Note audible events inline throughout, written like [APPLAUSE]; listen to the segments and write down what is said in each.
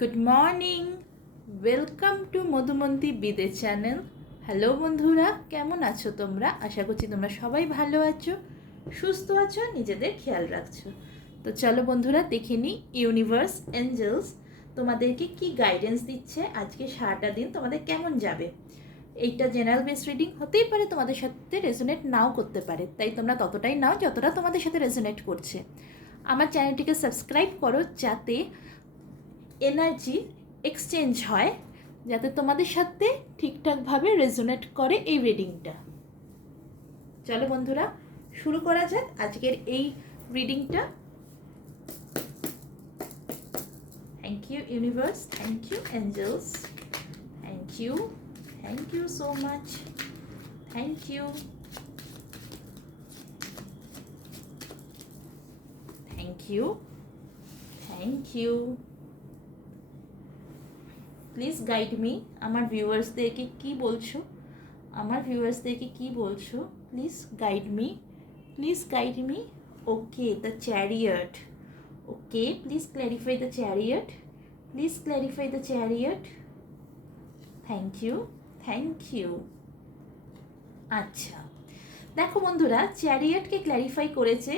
Good morning welcome to Madhumanti বিদে channel hello বন্ধুরা। কেমন আছো তোমরা? আশা করছি তোমরা সবাই ভালো আছো, সুস্থ আছো, নিজেদের খেয়াল রাখছো। তো চলো বন্ধুরা, দেখে নিই ইউনিভার্স এঞ্জেলস তোমাদেরকে কি গাইডেন্স দিচ্ছে আজকে সারাটা দিন, তোমাদের কেমন যাবে? এইটা জেনারেল বেস রিডিং হতেই পারে, তোমাদের সাথে রেজোনেট নাও করতে পারে। তাই তোমরা ততটাই নাও যতটা তোমাদের সাথে রেজোনেট করছে। আমার চ্যানেলটিকে সাবস্ক্রাইব করো যাতে এনার্জি এক্সচেঞ্জ হয়, যাতে তোমাদের সাথে ঠিকঠাকভাবে রেজোনেট করে এই রিডিংটা চলো বন্ধুরা, শুরু করা যাক আজকের এই রিডিংটা thank you universe thank you angels thank you thank you so much thank you thank you thank you please guide me আমার ভিউয়ার্সদেরকে কি বলছো? আমার ভিউয়ার্সদেরকে কি বলছো? Please guide me please guide me okay the chariot okay please clarify the chariot please clarify the chariot thank you thank you আচ্ছা। দেখো বন্ধুরা চ্যারিয়টকে ক্ল্যারিফাই করেছে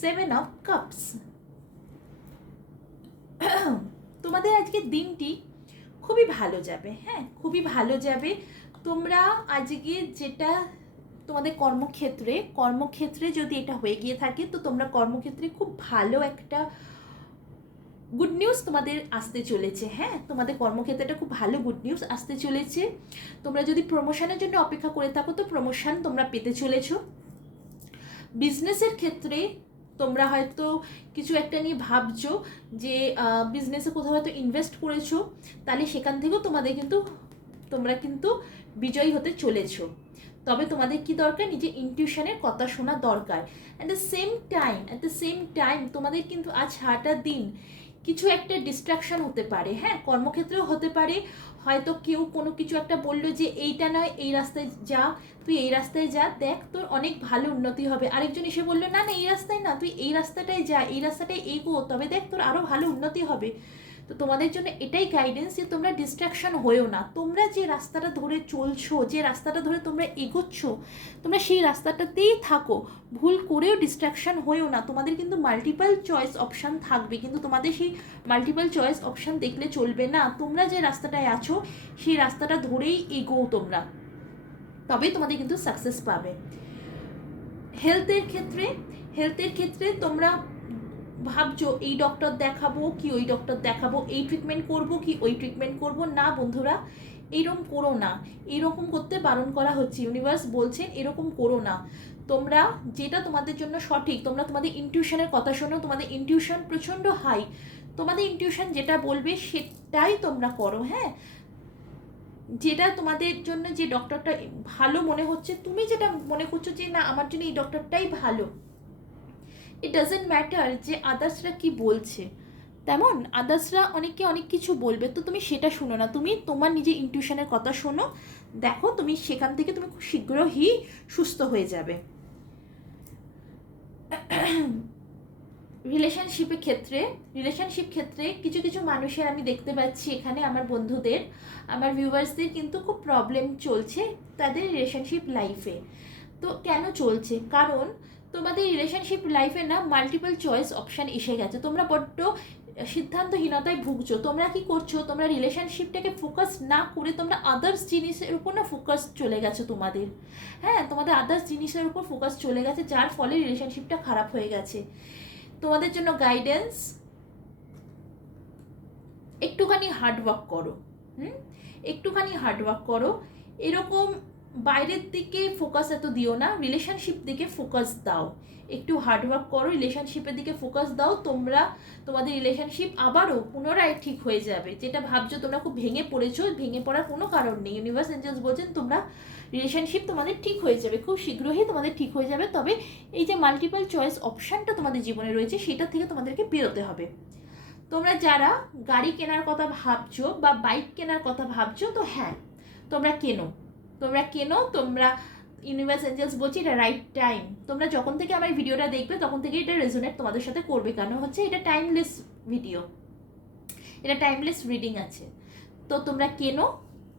সেভেন অফ কাপস তোমাদের আজকে দিনটি খুবই ভালো যাবে হ্যাঁ? খুবই ভালো যাবে। তোমরা আজকে যেটা তোমাদের কর্মক্ষেত্রে কর্মক্ষেত্রে যদি এটা হয়ে গিয়ে থাকে, তো তোমরা কর্মক্ষেত্রে খুব ভালো একটা গুড নিউজ তোমাদের আসতে চলেছে হ্যাঁ? তোমাদের কর্মক্ষেত্রে খুব ভালো গুড নিউজ আসতে চলেছে। তোমরা যদি প্রমোশনের জন্য অপেক্ষা করে থাকো, তো প্রমোশন তোমরা পেতে চলেছো। বিজনেসের ক্ষেত্রে তোমরা হয়তো কিছু একটা নিয়ে ভাবছ যে বিজনেসে কোথাও হয়তো ইনভেস্ট করেছ, তাহলে সেখান থেকেও তোমাদের কিন্তু, তোমরা কিন্তু বিজয়ী হতে চলেছো। তবে তোমাদের কি দরকার? নিজের ইনটিউশনের কথা শোনা দরকার। At the same time at the same time তোমাদের কিন্তু আজ সারাটা দিন কিছু একটা ডিস্ট্রাকশন হতে পারে হ্যাঁ? কর্মক্ষেত্রেও হতে পারে হয়তো কেউ কোনো কিছু একটা বলল যে এইটা নয়, এই রাস্তায় যা, তুই এই রাস্তায় যা, দেখ তোর অনেক ভালো উন্নতি হবে। আরেকজন এসে বলল, না না, এই রাস্তায় না, তুই এই রাস্তাটায় যা, এই রাস্তাটায় এগো, তবে দেখ তোর আরও ভালো উন্নতি হবে। তো তোমাদের জন্য এটাই গাইডেন্স যে তোমরা ডিস্ট্রাকশন হয়েও না। তোমরা যে রাস্তাটা ধরে চলছো, যে রাস্তাটা ধরে তোমরা এগোচ্ছ, তোমরা সেই রাস্তাটাতেই থাকো। ভুল করেও ডিস্ট্রাকশন হয়েও না। তোমাদের কিন্তু মাল্টিপাল চয়েস অপশান থাকবে, কিন্তু তোমাদের সেই মাল্টিপাল চয়েস অপশান দেখলে চলবে না। তোমরা যে রাস্তাটায় আছো, সেই রাস্তাটা ধরেই এগোও তোমরা। তবেই তোমাদের কিন্তু সাকসেস পাবে। হেলথের ক্ষেত্রে হেলথের ক্ষেত্রে তোমরা ভাবছ, এই ডক্টর দেখাবো কি ওই ডক্টর দেখাবো, এই ট্রিটমেন্ট করব কি ওই ট্রিটমেন্ট করব? না বন্ধুরা এরকম করো না। এরকম করতে বারণ করা হচ্ছে। ইউনিভার্স বলছেন এরকম করো না। তোমরা যেটা তোমাদের জন্য সঠিক, তোমরা তোমাদের ইনটিউশনের কথা শোনো, তোমাদের ইনটিউশন প্রচণ্ড হাই তোমাদের ইনটিউশন যেটা বলবে সেটাই তোমরা করো হ্যাঁ? যেটা তোমাদের জন্য যে ডক্টরটা ভালো মনে হচ্ছে, তুমি যেটা মনে করছ যে না, আমার জন্য এই ডক্টরটাই ভালো। ইট ডাজেন্ট ম্যাটার যে আদার্সরা কি বলছে। তেমন আদার্সরা অনেকে অনেক কিছু বলবে, তো তুমি সেটা শোনো না। তুমি তোমার নিজের ইনটিউশনের কথা শোনো। দেখো তুমি সেখান থেকে তুমি খুব শীঘ্রই সুস্থ হয়ে যাবে। রিলেশনশিপের ক্ষেত্রে রিলেশনশিপ ক্ষেত্রে কিছু কিছু মানুষের আমি দেখতে পাচ্ছি এখানে আমার বন্ধুদের। আমার ভিউয়ার্সদের কিন্তু খুব প্রবলেম চলছে তাদের রিলেশনশিপ লাইফে তো কেন চলছে? কারণ তোমাদের রিলেশনশিপ লাইফে না মাল্টিপল চয়েস অপশান এসে গেছে। তোমরা বড্ড সিদ্ধান্তহীনতায় ভুগছো। তোমরা কি করছ? তোমরা রিলেশনশিপটাকে ফোকাস না করে তোমরা আদার্স জিনিসের উপর না ফোকাস চলে গেছে তোমাদের। হ্যাঁ তোমাদের আদার্স জিনিসের উপর ফোকাস চলে গেছে, যার ফলে রিলেশনশিপটা খারাপ হয়ে গেছে। তোমাদের জন্য গাইডেন্স একটুখানি হার্ডওয়ার্ক করো। হুম? একটুখানি হার্ডওয়ার্ক করো। এরকম বাইরের দিকে ফোকাস এত দিও না রিলেশনশিপ দিকে ফোকাস দাও। একটু হার্ডওয়ার্ক করো রিলেশনশিপের দিকে ফোকাস দাও, তোমরা, তোমাদের রিলেশনশিপ আবারও পুনরায় ঠিক হয়ে যাবে। যেটা ভাবছ তোমরা খুব ভেঙে পড়েছো, ভেঙে পড়ার কোনো কারণ নেই। ইউনিভার্স এঞ্জেলস বলছেন, তোমরা রিলেশনশিপ তোমাদের ঠিক হয়ে যাবে, খুব শীঘ্রই তোমাদের ঠিক হয়ে যাবে। তবে এই যে মাল্টিপল চয়েস অপশানটা তোমাদের জীবনে রয়েছে, সেটা থেকে তোমাদেরকে বেরোতে হবে। তোমরা যারা গাড়ি কেনার কথা ভাবছ বা বাইক কেনার কথা ভাবছ, তো হ্যাঁ তোমরা কেনো। তোমরা কেনো তোমরা ইউনিভার্স এঞ্জেলস বলছি এটা রাইট টাইম তোমরা যখন থেকে আমার ভিডিওটা দেখবে, তখন থেকে এটা রেজোনেট তোমাদের সাথে করবে। কেন হচ্ছে এটা টাইমলেস ভিডিও এটা টাইমলেস রিডিং আছে। তো তোমরা কেনো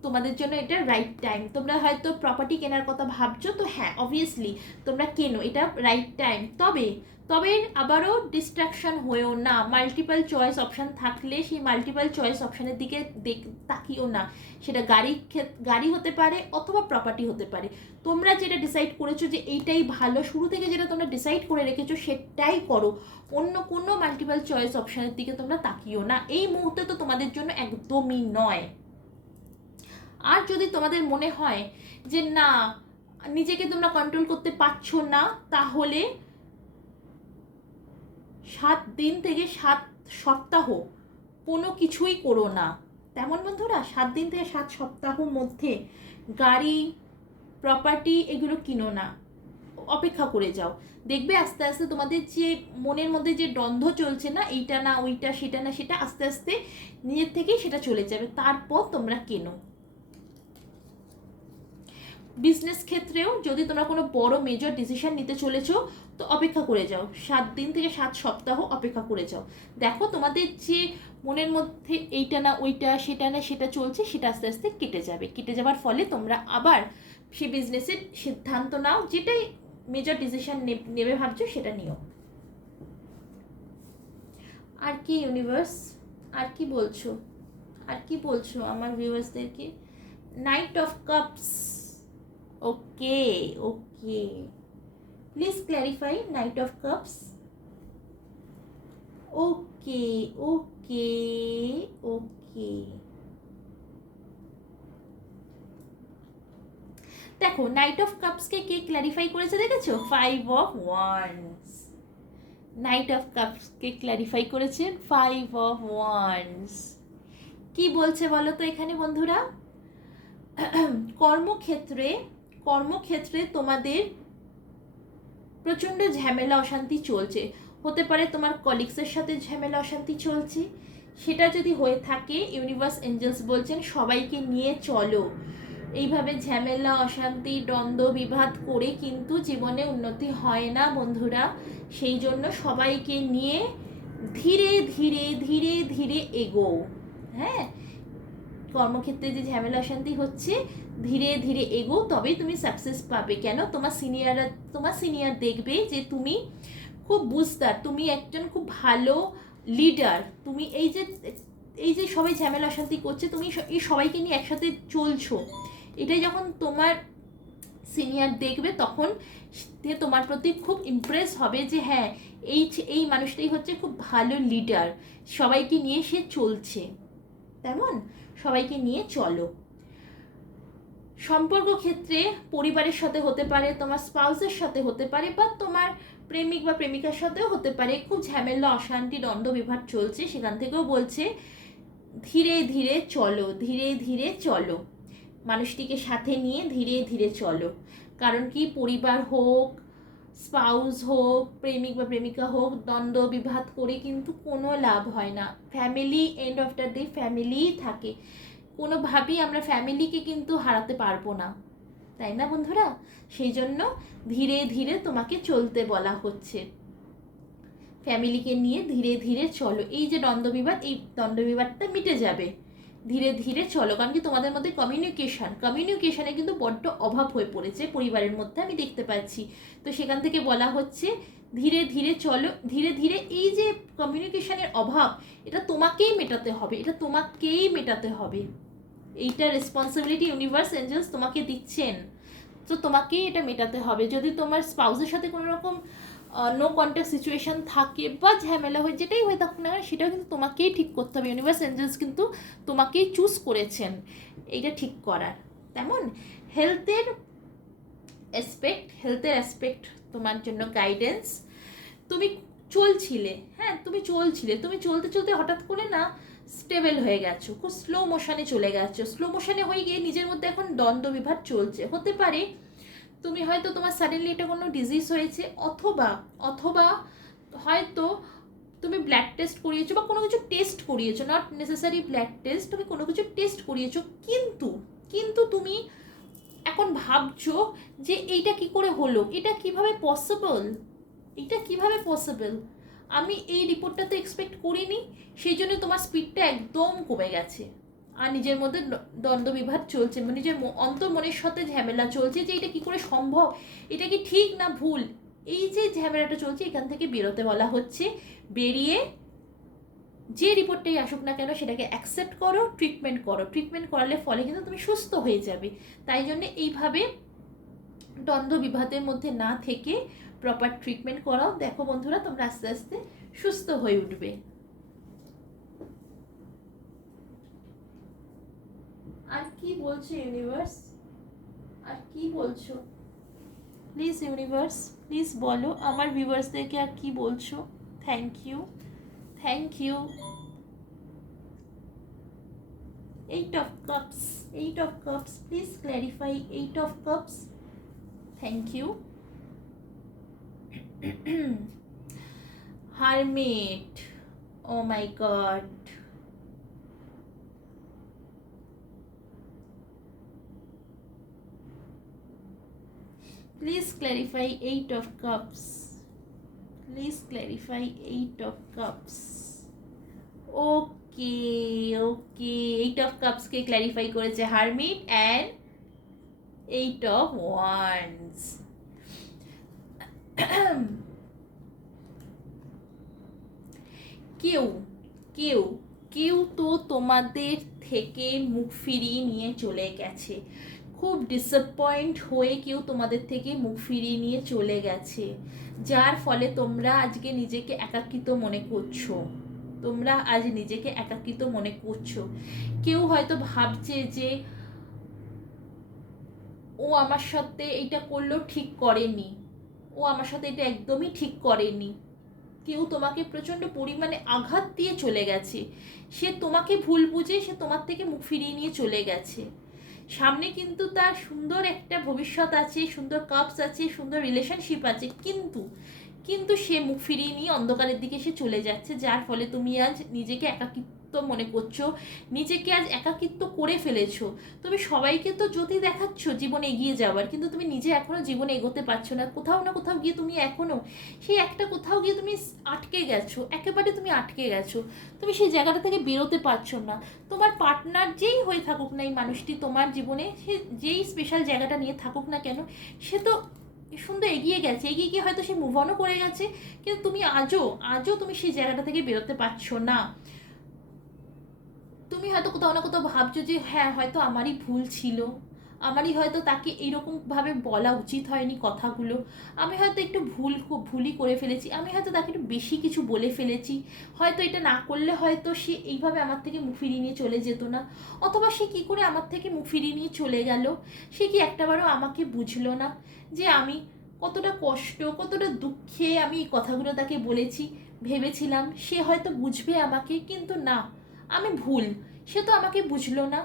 তোমাদের জন্য এটা রাইট টাইম তোমরা হয়তো প্রপার্টি কেনার কথা ভাবছ, তো হ্যাঁ অবভিয়াসলি তোমরা কেনো? এটা রাইট টাইম তবে তবে আবারও ডিস্ট্রাকশন হয়েও না। মাল্টিপল চয়েস অপশান থাকলে সেই মাল্টিপল চয়েস অপশানের দিকে তাকিও না। সেটা গাড়ি গাড়ি হতে পারে অথবা প্রপার্টি হতে পারে। তোমরা যেটা ডিসাইড করেছ যে এইটাই ভালো, শুরু থেকে যেটা তোমরা ডিসাইড করে রেখেছো সেটাই করো। অন্য কোনো মাল্টিপল চয়েস অপশানের দিকে তোমরা তাকিও না। এই মুহূর্তে তো তোমাদের জন্য একদমই নয়। আর যদি তোমাদের মনে হয় যে না, নিজেকে তোমরা কন্ট্রোল করতে পারছ না, তাহলে সাত দিন থেকে সাত সপ্তাহ, কোনো কিছুই করো না। তেমন বন্ধুরা, সাত দিন থেকে সাত সপ্তাহর মধ্যে গাড়ি প্রপার্টি এগুলো কিনো না। অপেক্ষা করে যাও। দেখবে আস্তে আস্তে তোমাদের যে মনের মধ্যে যে দ্বন্দ্ব চলছে না, এইটা না, ওইটা, সেটা না, সেটা আস্তে আস্তে নিজের থেকেই সেটা চলে যাবে। তারপর তোমরা কেনো। বিজনেস ক্ষেত্রেও যদি তোমরা কোনো বড় মেজর ডিসিশন নিতে চলেছো, তো অপেক্ষা করে যাও। সাত দিন থেকে সাত সপ্তাহ অপেক্ষা করে যাও। দেখো তোমাদের যে মনের মধ্যে এইটা না, ওইটা, সেটা না, সেটা চলছে, সেটা আস্তে আস্তে কেটে যাবে। কেটে যাবার ফলে তোমরা আবার সে বিজনেসের সিদ্ধান্ত নাও, যেটাই মেজর ডিসিশন নেবে ভাবছ, সেটা নিও। আর কি ইউনিভার্স আর কি বলছো? আর কি বলছো আমার ভিউয়ার্সদেরকে knight of cups okay okay please clarify knight of cups okay okay okay দেখো নাইট অফ কাপসকে কে ক্ল্যারিফাই করেছে দেখেছ? Five of wands knight of কাপসকে clarify করেছেন ফাইভ অফ ওয়ান্স কি বলছে বলো তো এখানে বন্ধুরা? [CLEARS THROAT] কর্মক্ষেত্রে কর্মক্ষেত্রে তোমাদের প্রচণ্ড ঝামেলা, অশান্তি চলছে। হতে পারে তোমার কলিগসের সাথে ঝামেলা, অশান্তি চলছে। সেটা যদি হয়ে থাকে ইউনিভার্স এঞ্জেলস বলছেন, সবাইকে নিয়ে চলো। এইভাবে ঝামেলা, অশান্তি, দ্বন্দ্ব, বিবাদ করে কিন্তু জীবনে উন্নতি হয় না বন্ধুরা। সেই জন্য সবাইকে নিয়ে ধীরে ধীরে ধীরে ধীরে এগো হ্যাঁ? কর্মক্ষেত্রে যে ঝামেলা, অশান্তি হচ্ছে ধীরে ধীরে এগো, তবেই তুমি সাকসেস পাবে। কেন? তোমার সিনিয়ররা তোমার সিনিয়র দেখবে যে তুমি খুব বুঝতার তুমি একজন খুব ভালো লিডার তুমি এই যে এই যে সবাই ঝামেলা অশান্তি করছে, তুমি এই সবাইকে নিয়ে একসাথে চলছো। এটাই যখন তোমার সিনিয়র দেখবে, তখন সে তোমার প্রতি খুব ইমপ্রেস হবে যে হ্যাঁ এই এই মানুষটাই হচ্ছে খুব ভালো লিডার সবাইকে নিয়ে সে চলছে। তেমন? সবাইকে নিয়ে চলো। সম্পর্ক ক্ষেত্রে পরিবারের সাথে হতে পারে, তোমার স্পাউসের সাথে হতে পারে বা তোমার প্রেমিক বা প্রেমিকার সাথেও হতে পারে। খুব ঝামেলা, অশান্তি দ্বন্দ্ব বিভাগ চলছে, সেখান থেকেও বলছে, ধীরে ধীরে চলো, ধীরে ধীরে চলো। মানুষটিকে সাথে নিয়ে ধীরে ধীরে চলো। কারণ কি? পরিবার হোক স্পাউস হোক, প্রেমিক বা প্রেমিকা হোক দ্বন্দ্ব বিভাদ করে কিন্তু কোনো লাভ হয় না। Family end of the day ফ্যামিলিই থাকে। কোনোভাবেই আমরা ফ্যামিলিকে কিন্তু হারাতে পারব না। তাই না বন্ধুরা? সেই জন্য ধীরে ধীরে তোমাকে চলতে বলা হচ্ছে। ফ্যামিলিকে নিয়ে ধীরে ধীরে চলো। এই যে দ্বন্দ্ববিবাদ এই দ্বন্দ্ববিবাদটা মিটে যাবে। ধীরে ধীরে চলো। কারণ কি তোমাদের মধ্যে কমিউনিকেশন কমিউনিকেশানে কিন্তু বড্ড অভাব হয়ে পড়েছে পরিবারের মধ্যে, আমি দেখতে পাচ্ছি। তো সেখান থেকে বলা হচ্ছে, ধীরে ধীরে চলো। ধীরে ধীরে এই যে কমিউনিকেশানের অভাব, এটা তোমাকেই মেটাতে হবে। এটা তোমাকেই মেটাতে হবে। এইটা রেসপন্সিবিলিটি ইউনিভার্স এঞ্জেলস তোমাকে দিচ্ছেন। তো তোমাকেই এটা মেটাতে হবে। যদি তোমার স্পাউসের সাথে কোনো রকম নো কন্ট্যাক্ট সিচুয়েশন থাকে বা ঝামেলা হয়, যেটাই হয়ে থাকুক না সেটাও কিন্তু তোমাকেই ঠিক করতে হবে। ইউনিভার্স এঞ্জেলস কিন্তু তোমাকেই চুজ করেছেন এইটা ঠিক করার। তেমন হেলথের অ্যাসপেক্ট হেলথের অ্যাসপেক্ট তোমার জন্য গাইডেন্স তুমি চলছিলে হ্যাঁ তুমি চলছিলে। তুমি চলতে চলতে হঠাৎ করে না স্টেবল হয়ে গেছো, খুব স্লো মোশনে চলে গেছো। স্লো মোশনে হয়ে গিয়ে নিজের মধ্যে এখন দ্বন্দ্ব বিভাগ চলছে। হতে পারে তুমি হয়তো তোমার সাডেনলি এটা কোনো ডিজিজ হয়েছে, অথবা অথবা হয়তো তুমি ব্লাড টেস্ট করিয়েছো বা কোনো কিছু টেস্ট করিয়েছো নট নেসেসারি ব্লাড টেস্ট তুমি কোনো কিছু টেস্ট করিয়েছো, কিন্তু কিন্তু তুমি এখন ভাবছ যে এইটা কি করে হলো? এটা কীভাবে পসিবল এটা কীভাবে পসিবল আমি এই রিপোর্টটা তো এক্সপেক্ট করিনি, সেই জন্য তোমার স্পিডটা একদম কমে গেছে। আর নিজের মধ্যে দ- দ্বন্দ্ববিভাদ চলছে মানে নিজের অন্তর্মনের সাথে ঝামেলা চলছে যে এটা কি করে সম্ভব, এটা কি ঠিক না ভুল? এই যে ঝামেলাটা চলছে, এখান থেকে বেরোতে বলা হচ্ছে, বেরিয়ে যে রিপোর্টটাই আসুক না কেন সেটাকে অ্যাকসেপ্ট করো ট্রিটমেন্ট করো। ট্রিটমেন্ট করালে ফলে কিন্তু তুমি সুস্থ হয়ে যাবে। তাই জন্য এইভাবে দ্বন্দ্ব বিভাদের মধ্যে না থেকে প্রপার ট্রিটমেন্ট করাও। দেখো বন্ধুরা, তোমরা আস্তে আস্তে সুস্থ হয়ে উঠবে। আর কি বলছো ইউনিভার্স আর কি বলছো? প্লিজ ইউনিভার্স প্লিজ বলো, আমার ভিউয়ার্সদেরকে আর কি বলছো? Thank you thank you eight of cups eight of cups please clarify eight of cups thank you hermit oh my god Please clarify Eight of Cups. Please clarify Eight of Cups. Okay okay eight of কাপসকে clarify করেছে hermit and eight of wands [COUGHS] কেউ কেউ কেউ তো তোমাদের থেকে মুখ ফিরিয়ে নিয়ে চলে গেছে। খুব ডিসঅ্যাপয়েন্ট হয়ে কেউ তোমাদের থেকে মুখ ফিরিয়ে নিয়ে চলে গেছে। যার ফলে তোমরা আজকে নিজেকে একাকিত মনে করছ। তোমরা আজ নিজেকে একাকিত মনে করছ। কেউ হয়তো ভাবছে যে, ও আমার সাথে এটা করলেও ঠিক করেনি। ও আমার সাথে এটা একদমই ঠিক করেনি। কেউ তোমাকে প্রচণ্ড পরিমাণে আঘাত দিয়ে চলে গেছে। সে তোমাকে ভুল বুঝে সে তোমার থেকে মুখ ফিরিয়ে নিয়ে চলে গেছে। সামনে কিন্তু তার সুন্দর একটা ভবিষ্যৎ আছে, সুন্দর কাপস আছে, সুন্দর রিলেশনশিপ আছে। কিন্তু কিন্তু সে মুখ ফিরিয়ে নিয়ে অন্ধকারের দিকে সে চলে যাচ্ছে, যার ফলে তুমি আজ নিজেকে একাকিত্ব মনে করছ? নিজেকে আজ একাকিত্ব করে ফেলেছো। তুমি সবাইকে তো যদি দেখাচ্ছ জীবনে এগিয়ে যাওয়ার, কিন্তু তুমি নিজে এখনও জীবনে এগোতে পারছ না। কোথাও না কোথাও গিয়ে তুমি এখনও সেই একটা কোথাও গিয়ে তুমি আটকে গেছো, একেবারে তুমি আটকে গেছো। তুমি সেই জায়গাটা থেকে বেরোতে পারছ না। তোমার পার্টনার যেই হয়ে থাকুক না এই মানুষটি তোমার জীবনে, সে যেই স্পেশাল জায়গাটা নিয়ে থাকুক না কেন, সে তো সুন্দর এগিয়ে গেছে। এগিয়ে গিয়ে হয়তো সে মুভ অনও করে গেছে, কিন্তু তুমি আজও আজও তুমি সেই জায়গাটা থেকে বেরোতে পারছ না। তুমি হয়তো কোথাও না কোথাও ভাবছ যে হ্যাঁ হয়তো আমারই ভুল ছিল। আমারই হয়তো তাকে এইরকমভাবে বলা উচিত হয়নি কথাগুলো। আমি হয়তো একটু ভুল ভুলই করে ফেলেছি। আমি হয়তো তাকে একটু বেশি কিছু বলে ফেলেছি। হয়তো এটা না করলে হয়তো সে এইভাবে আমার থেকে মুখ ফিরিয়ে নিয়ে চলে যেত না। অথবা সে কী করে আমার থেকে মুখ ফিরিয়ে নিয়ে চলে গেল? সে কি একটাবারও আমাকে বুঝলো না? যে আমি কতটা কষ্ট, কতটা দুঃখে আমি এই কথাগুলো তাকে বলেছি, ভেবেছিলাম। সে হয়তো বুঝবে আমাকে, কিন্তু না। আমি ভুল, সে তো আমাকে বুঝলো না।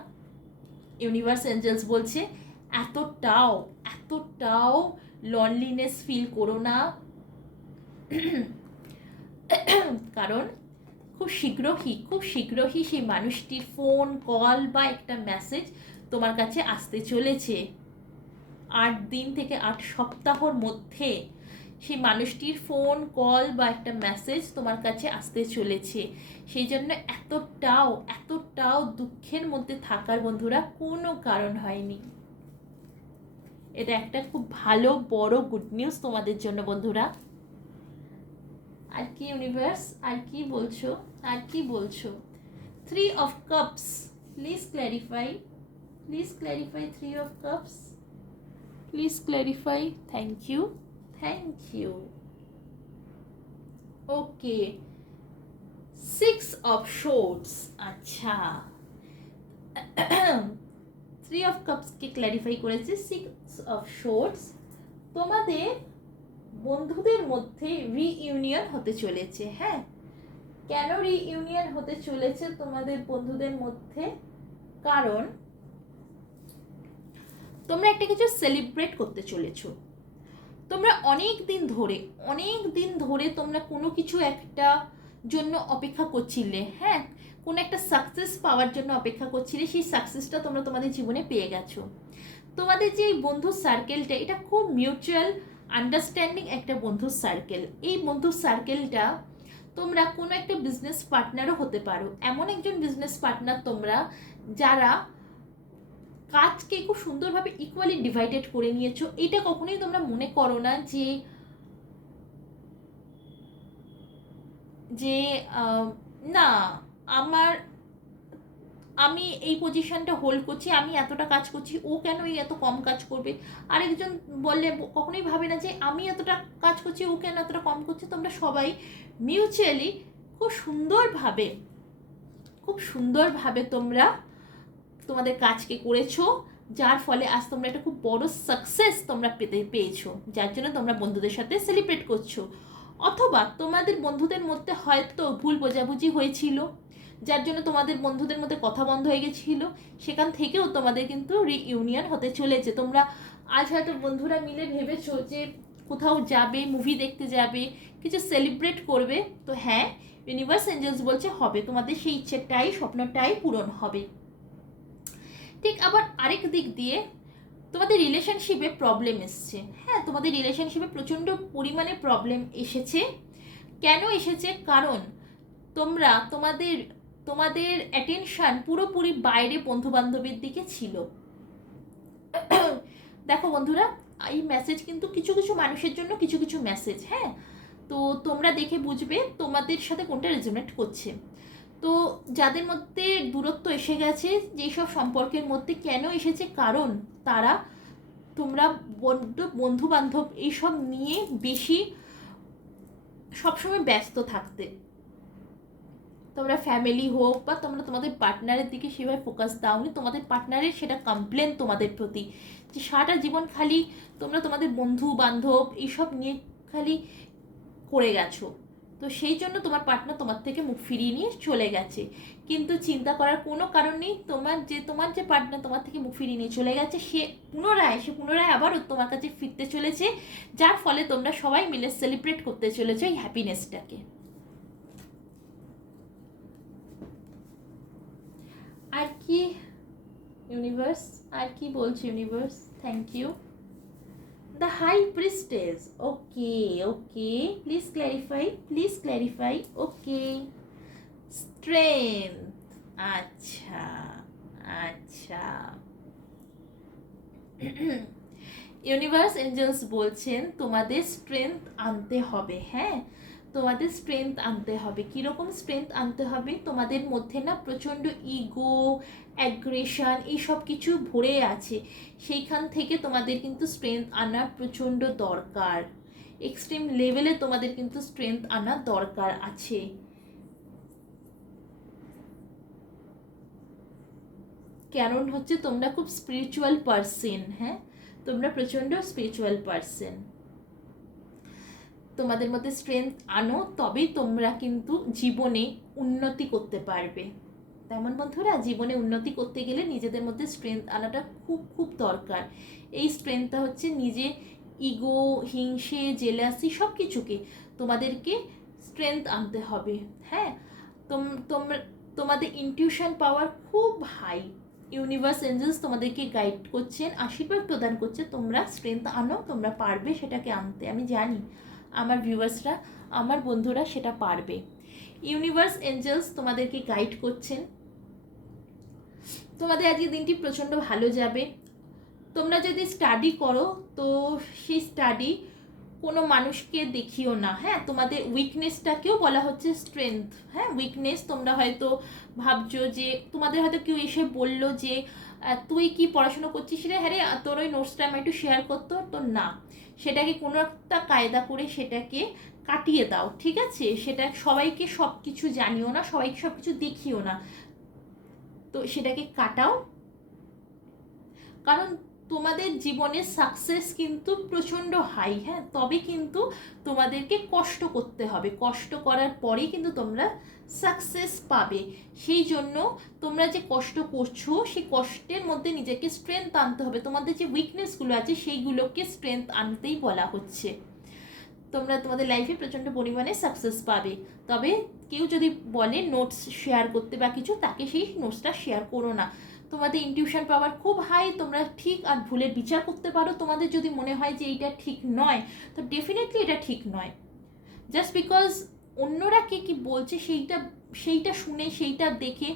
ইউনিভার্স এঞ্জেলস বলছে, এতটাও এতটাও লনলিনেস ফিল করো না। কারণ খুব শীঘ্রই খুব শীঘ্রই সেই মানুষটির ফোন কল বা একটা মেসেজ তোমার কাছে আসতে চলেছে। আট দিন থেকে আট সপ্তাহর মধ্যে সেই মানুষটির ফোন কল বা একটা মেসেজ তোমার কাছে আসতে চলেছে। সেই জন্য এতটাও এতটাও দুঃখের মধ্যে থাকার বন্ধুরা কোনো কারণ হয়নি। এটা একটা খুব ভালো, বড় গুড নিউজ তোমাদের জন্য বন্ধুরা। আর কি ইউনিভার্স আর কি বলছো? আর কি বলছো? Three of cups please clarify please clarify three of cups please clarify thank you thank you okay six of swords আচ্ছা। থ্রি অফ কাপসকে ক্ল্যারিফাই করেছে সিক্স অফ শোর্টস তোমাদের বন্ধুদের মধ্যে রিইউনিয়ন হতে চলেছে হ্যাঁ? কেন রিইউনিয়ন হতে চলেছে তোমাদের বন্ধুদের মধ্যে? কারণ তোমরা একটা কিছু সেলিব্রেট করতে চলেছো। তোমরা অনেক দিন ধরে, অনেক দিন ধরে তোমরা কোনো কিছু একটা জন্য অপেক্ষা করছিলে হ্যাঁ? কোনো একটা সাকসেস পাওয়ার জন্য অপেক্ষা করছিলে, সেই সাকসেসটা তোমরা তোমাদের জীবনে পেয়ে গেছো। তোমাদের যে এই বন্ধুর সার্কেলটা এটা খুব মিউচুয়াল আন্ডারস্ট্যান্ডিং একটা বন্ধুর সার্কেল এই বন্ধুর সার্কেলটা তোমরা কোনো একটা বিজনেস পার্টনারও হতে পারো। এমন একজন বিজনেস পার্টনার তোমরা যারা কাজকে খুব সুন্দরভাবে ইকুয়ালি ডিভাইডেড করে নিয়েছো। এটা কখনোই তোমরা মনে করো না যে যে না, আমার, আমি এই পজিশনটা হোল্ড করছি, আমি এতটা কাজ করছি, ও কেন এত কম কাজ করবে? আরেকজন বললে কখনোই ভাবে না যে, আমি এতটা কাজ করছি, ও কেন এতটা কম করছে? তোমরা সবাই মিউচুয়ালি খুব সুন্দরভাবে খুব সুন্দরভাবে তোমরা তোমাদের কাজকে করেছ, যার ফলে আজ তোমরা একটা খুব বড় সাকসেস তোমরা পেতে, পেয়েছ, যার জন্য তোমরা বন্ধুদের সাথে সেলিব্রেট করছ। অথবা তোমাদের বন্ধুদের মধ্যে হয়তো ভুল বোঝাবুঝি হয়েছিল, যার জন্য তোমাদের বন্ধুদের মধ্যে কথা বন্ধ হয়ে গেছিল, সেখান থেকেও তোমাদের কিন্তু রিইউনিয়ন হতে চলেছে। তোমরা আজ হয়তো বন্ধুরা মিলে ভেবেছো যে কোথাও যাবে মুভি দেখতে যাবে, কিছু সেলিব্রেট করবে, তো হ্যাঁ ইউনিভার্স এঞ্জেলস বলছে হবে, তোমাদের সেই ইচ্ছেটাই, স্বপ্নটাই পূরণ হবে। ঠিক আবার আরেক দিক দিয়ে তোমাদের রিলেশনশিপে প্রবলেম এসছে। হ্যাঁ তোমাদের রিলেশনশিপে প্রচণ্ড পরিমাণে প্রবলেম এসেছে। কেন এসেছে? কারণ তোমরা, তোমাদের তোমাদের অ্যাটেনশান পুরোপুরি বাইরে বন্ধু বান্ধবের দিকে ছিল। দেখো বন্ধুরা, এই মেসেজ কিন্তু কিছু কিছু মানুষের জন্য কিছু কিছু মেসেজ হ্যাঁ? তো তোমরা দেখে বুঝবে তোমাদের সাথে কোনটা রেজোনেট করছে। তো যাদের মধ্যে দূরত্ব এসে গেছে, যেসব সম্পর্কের মধ্যে কেন এসেছে, কারণ তারা, তোমরা বন্ধু বন্ধু বান্ধব এইসব নিয়ে বেশি সবসময় ব্যস্ত থাকতে। তোমরা ফ্যামিলি হোক বা তোমরা তোমাদের পার্টনারের দিকে সেভাবে ফোকাস দাওনি, তোমাদের পার্টনারের সেটা কমপ্লেন তোমাদের প্রতি। যে সারাটা জীবন খালি তোমরা তোমাদের বন্ধু বান্ধব এইসব নিয়ে খালি করে গেছো। তো সেই জন্য তোমার পার্টনার তোমার থেকে মুখ ফিরিয়ে নিয়ে চলে গেছে। কিন্তু চিন্তা করার কোনো কারণ নেই, তোমার যে তোমার যে পার্টনার তোমার থেকে মুখ ফিরিয়ে নিয়ে চলে গেছে, সে পুনরায় সে পুনরায় আবারও তোমার কাছে ফিরতে চলেছে, যার ফলে তোমরা সবাই মিলে সেলিব্রেট করতে চলেছো এই হ্যাপিনেসটাকে আর কি ইউনিভার্স আর কি বলছে universe thank you the high priestess okay okay please clarify please clarify okay strength আচ্ছা আচ্ছা ইউনিভার্স এঞ্জেলস বলছেন, তোমাদের স্ট্রেংথ আনতে হবে হ্যাঁ? তোমাদের স্ট্রেংথ আনতে হবে। কীরকম স্ট্রেংথ আনতে হবে? তোমাদের মধ্যে না প্রচণ্ড ইগো অ্যাগ্রেশন এইসব কিছু ভরে আছে। সেইখান থেকে তোমাদের কিন্তু স্ট্রেংথ আনা প্রচণ্ড দরকার। এক্সট্রিম লেভেলে তোমাদের কিন্তু স্ট্রেংথ আনা দরকার আছে। কারণ হচ্ছে তোমরা খুব স্পিরিচুয়াল পারসন হ্যাঁ? তোমরা প্রচণ্ড স্পিরিচুয়াল পারসন তোমাদের মধ্যে স্ট্রেংথ আনো, তবেই তোমরা কিন্তু জীবনে উন্নতি করতে পারবে। তেমন বন্ধুরা, জীবনে উন্নতি করতে গেলে নিজেদের মধ্যে স্ট্রেংথ আনাটা খুব খুব দরকার। এই স্ট্রেংথটা হচ্ছে নিজে ইগো হিংসে জেলাসি সব কিছুকে তোমাদেরকে স্ট্রেংথ আনতে হবে। হ্যাঁ? তোম তোমরা তোমাদের ইনটিউশন পাওয়ার খুব হাই ইউনিভার্স এঞ্জেলস তোমাদেরকে গাইড করছেন, আশীর্বাদ প্রদান করছে, তোমরা স্ট্রেংথ আনো, তোমরা পারবে সেটাকে আনতে। আমি জানি। আমার ভিউয়ার্সরা আমার বন্ধুরা সেটা পারবে। ইউনিভার্স এঞ্জেলস তোমাদেরকে গাইড করছেন। তোমাদের আজকে দিনটি প্রচণ্ড ভালো যাবে। তোমরা যদি স্টাডি করো, তো সেই স্টাডি কোনো মানুষকে দেখিও না হ্যাঁ? তোমাদের উইকনেসটাকেও বলা হচ্ছে স্ট্রেংথ হ্যাঁ? উইকনেস তোমরা হয়তো ভাবছ যে, তোমাদের হয়তো কেউ এসে বলল যে তুই কি পড়াশোনা করছিস রে? হ্যাঁ রে, তোর ওই নোটসটা আমার একটু শেয়ার করতো তো না। সেটাকে কোনো একটা কায়দা করে সেটাকে কাটিয়ে দাও, ঠিক আছে? সেটা সবাইকে সব কিছু জানিও না, সবাইকে সব কিছু দেখিও না। তো সেটাকে কাটাও। কারণ তোমাদের জীবনের সাকসেস কিন্তু প্রচণ্ড হাই হ্যাঁ? তবে কিন্তু তোমাদেরকে কষ্ট করতে হবে। কষ্ট করার পরেই কিন্তু তোমরা সাকসেস পাবে। সেই জন্য তোমরা যে কষ্ট করছ, সেই কষ্টের মধ্যে নিজেকে স্ট্রেংথ আনতে হবে। তোমাদের যে উইকনেসগুলো আছে, সেইগুলোকে স্ট্রেংথ আনতেই বলা হচ্ছে। তোমরা তোমাদের লাইফে প্রচণ্ড পরিমাণে সাকসেস পাবে। তবে কেউ যদি বলে নোটস শেয়ার করতে বা কিছু, তাকে সেই নোটসটা শেয়ার করো না। তোমাদের ইনটিউশন পাওয়ার খুব হাই তোমরা ঠিক আর ভুলের বিচার করতে পারো। তোমাদের যদি মনে হয় যে এইটা ঠিক নয়, তো ডেফিনেটলি এটা ঠিক নয়। জাস্ট বিকজ অন্যরা কে কি বলছে, সেইটা সেইটা শুনে, সেইটা দেখে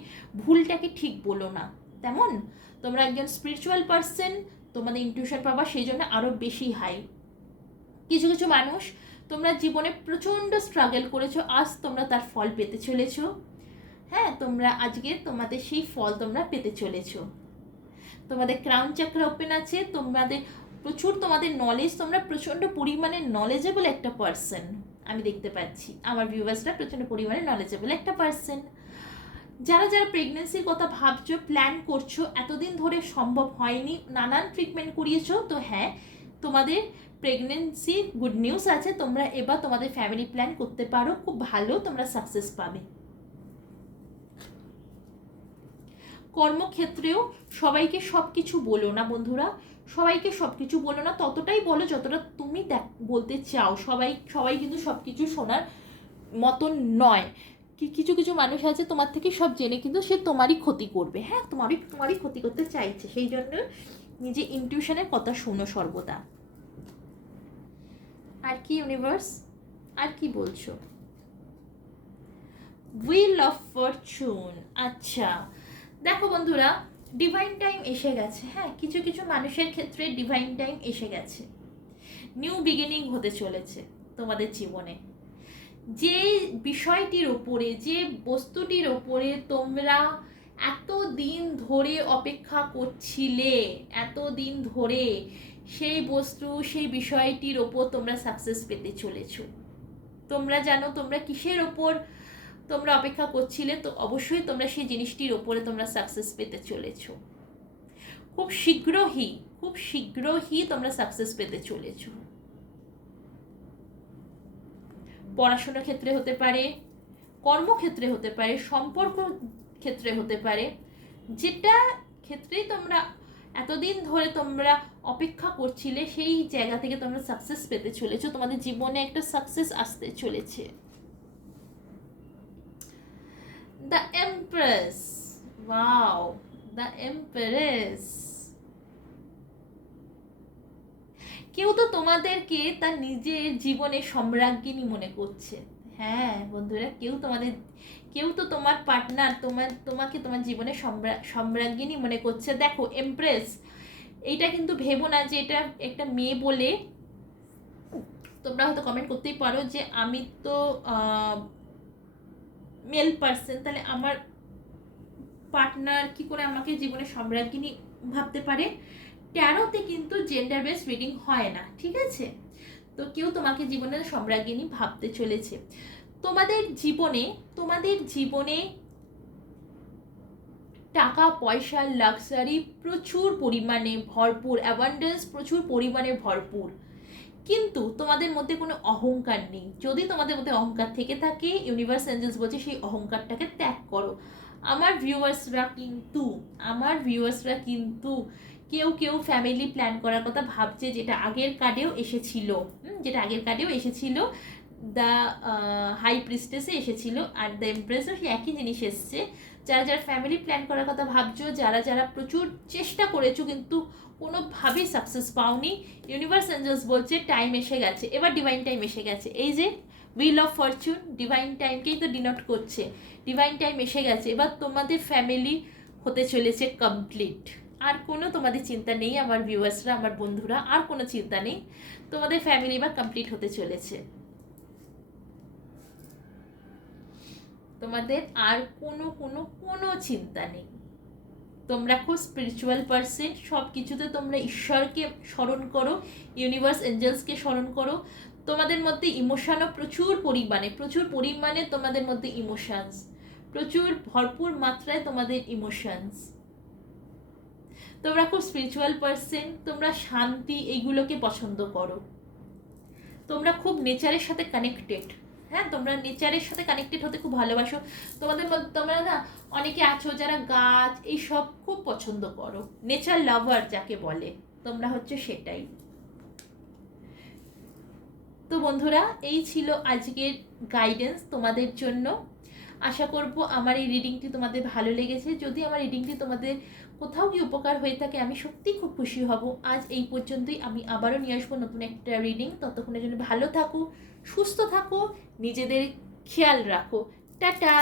ভুলটাকে ঠিক বলো না। তেমন? তোমরা একজন স্পিরিচুয়াল পার্সন তোমাদের ইনটিউশন পাবা সেই জন্য আরও বেশি হাই কিছু কিছু মানুষ, তোমরা জীবনে প্রচণ্ড স্ট্রাগল করেছ, আজ তোমরা তার ফল পেতে চলেছো। হ্যাঁ তোমরা আজকে তোমাদের সেই ফল তোমরা পেতে চলেছ। তোমাদের ক্রাউন চাক্র ওপেন আছে, তোমাদের প্রচুর তোমাদের নলেজ তোমরা প্রচণ্ড পরিমাণে নলেজেবল একটা পার্সন আমি দেখতে পাচ্ছি, আমার ভিউয়ার্সরা প্রচণ্ড পরিমাণে নলেজেবল একটা পার্সন যারা যারা প্রেগনেন্সির কথা ভাবছ প্ল্যান করছ, এতদিন ধরে সম্ভব হয়নি, নানান ট্রিটমেন্ট করিয়েছো, তো হ্যাঁ তোমাদের প্রেগনেন্সি গুড নিউজ আছে, তোমরা এবার তোমাদের ফ্যামিলি প্ল্যান করতে পারো, খুব ভালো তোমরা সাকসেস পাবে। কর্মক্ষেত্রেও সবাইকে সব কিছু বলো না বন্ধুরা। সবাইকে সব কিছু বলো না, ততটাই বলো যতটা তুমি দেখ, বলতে চাও। সবাই সবাই কিন্তু সব কিছু শোনার মতন নয়। কি, কিছু কিছু মানুষ আছে তোমার থেকে সব জেনে কিন্তু সে তোমারই ক্ষতি করবে। হ্যাঁ তোমারই তোমারই ক্ষতি করতে চাইছে। সেই জন্য নিজে ইনটিউশনের কথা শোনো সর্বদা। আর কি ইউনিভার্স আর কি বলছো? উইল অফ ফরচুন আচ্ছা। দেখো বন্ধুরা ডিভাইন টাইম এসে গেছে হ্যাঁ? কিছু কিছু মানুষের ক্ষেত্রে ডিভাইন টাইম এসে গেছে। নিউ বিগিনিং হতে চলেছে তোমাদের জীবনে। যে বিষয়টির ওপরে, যে বস্তুটির ওপরে তোমরা এত দিন ধরে অপেক্ষা করছিলে এত দিন ধরে সেই বস্তু, সেই বিষয়টির ওপর তোমরা সাকসেস পেতে চলেছ। তোমরা জানো, তোমরা কিসের ওপর তোমরা অপেক্ষা করছিলে, তো অবশ্যই তোমরা সেই জিনিসটির ওপরে তোমরা সাকসেস পেতে চলেছ। খুব শীঘ্রই খুব শীঘ্রই তোমরা সাকসেস পেতে চলেছ। পড়াশোনার ক্ষেত্রে হতে পারে, কর্মক্ষেত্রে হতে পারে, সম্পর্ক ক্ষেত্রে হতে পারে, যেটা ক্ষেত্রেই তোমরা এতদিন ধরে তোমরা অপেক্ষা করছিলে, সেই জায়গা থেকে তোমরা সাকসেস পেতে চলেছো। তোমাদের জীবনে একটা সাকসেস আসতে চলেছে। The Empress. Wow. The Empress. কেউ তো তোমাদেরকে তার নিজের জীবনে সম্রাজ্ঞিনী মনে করছে হ্যাঁ বন্ধুরা, কেউ তোমাদের, কেউ তো তোমার পার্টনার তোমার, তোমাকে তোমার জীবনে সম্রা, সম্রাজ্ঞিনী মনে করছে দেখো এমপ্রেস এইটা কিন্তু ভেবো না যে এটা একটা মেয়ে বলে তোমরা হয়তো কমেন্ট করতেই পারো যে আমি তো মেল পার্সন, তাহলে আমার পার্টনার কি করে আমাকে জীবনে সম্রাজ্ঞিনী ভাবতে পারে? ট্যারোতে কিন্তু জেন্ডার বেস রিডিং হয় না, ঠিক আছে? তো কেউ তোমাকে জীবনে সম্রাজ্ঞিনী ভাবতে চলেছে। তোমাদের জীবনে তোমাদের জীবনে টাকা, পয়সা লাক্সারি প্রচুর পরিমাণে ভরপুর অ্যাবান্ডেন্স প্রচুর পরিমাণে ভরপুর। কিন্তু তোমাদের মধ্যে কোনো অহংকার নেই। যদি তোমাদের মধ্যে অহংকার থেকে থাকে ইউনিভার্স এঞ্জেলস বলছে সেই অহংকারটাকে ত্যাগ করো। আমার ভিউয়ার্সরা কিন্তু, আমার ভিউয়ার্সরা কিন্তু কেউ কেউ ফ্যামিলি প্ল্যান করার কথা ভাবছে, যেটা আগের কার্ডেও এসেছিল। যেটা আগের কার্ডেও এসেছিল। দ্য হাই প্রিস্টেসে এসেছিল আর দ্য এমপ্রেসও সেই একই জিনিস এসছে। যারা যারা ফ্যামিলি প্ল্যান করার কথা ভাবছ, যারা যারা প্রচুর চেষ্টা করেছ কিন্তু কোনোভাবেই সাকসেস পাওনি ইউনিভার্স এঞ্জেলস বলছে টাইম এসে গেছে। এবার ডিভাইন টাইম এসে গেছে। এই যে উইল অফ ফরচুন ডিভাইন টাইমকেই তো ডিনোট করছে। ডিভাইন টাইম এসে গেছে। এবার তোমাদের ফ্যামিলি হতে চলেছে কমপ্লিট আর কোনো তোমাদের চিন্তা নেই, আমার ভিউয়ার্সরা আমার বন্ধুরা, আর কোনো চিন্তা নেই। তোমাদের ফ্যামিলি এবার কমপ্লিট হতে চলেছে। তোমাদের আর কোনো কোনো কোনো চিন্তা নেই। তোমরা খুব স্পিরিচুয়াল পার্সন সব কিছুতে তোমরা ঈশ্বরকে স্মরণ করো ইউনিভার্স এঞ্জেলসকে স্মরণ করো। তোমাদের মধ্যে ইমোশানও প্রচুর পরিমাণে প্রচুর পরিমাণে তোমাদের মধ্যে ইমোশানস প্রচুর ভরপুর মাত্রায় তোমাদের ইমোশানস তোমরা খুব স্পিরিচুয়াল পার্সন তোমরা শান্তি এইগুলোকে পছন্দ করো। তোমরা খুব নেচারের সাথে কানেক্টেড হ্যাঁ তোমরা নেচারের সাথে কানেক্টেড হতে খুব ভালোবাসো। তোমাদের মধ্যে তোমরা না অনেকে আছো যারা গাছ, এইসব খুব পছন্দ করো। নেচার লাভার যাকে বলে, তোমরা হচ্ছে সেটাই। তো বন্ধুরা, এই ছিল আজকের গাইডেন্স তোমাদের জন্য। আশা করব আমার এই রিডিংটি তোমাদের ভালো লেগেছে। যদি আমার রিডিংটি তোমাদের কোথাও কি উপকার হয়ে থাকে, আমি সত্যিই খুব খুশি হব। আজ এই পর্যন্তই, আমি আবারও নিয়ে আসব নতুন একটা রিডিং ততক্ষণের জন্য ভালো থাকো সুস্থ থাকো নিজেদের খেয়াল রাখো। টাটা!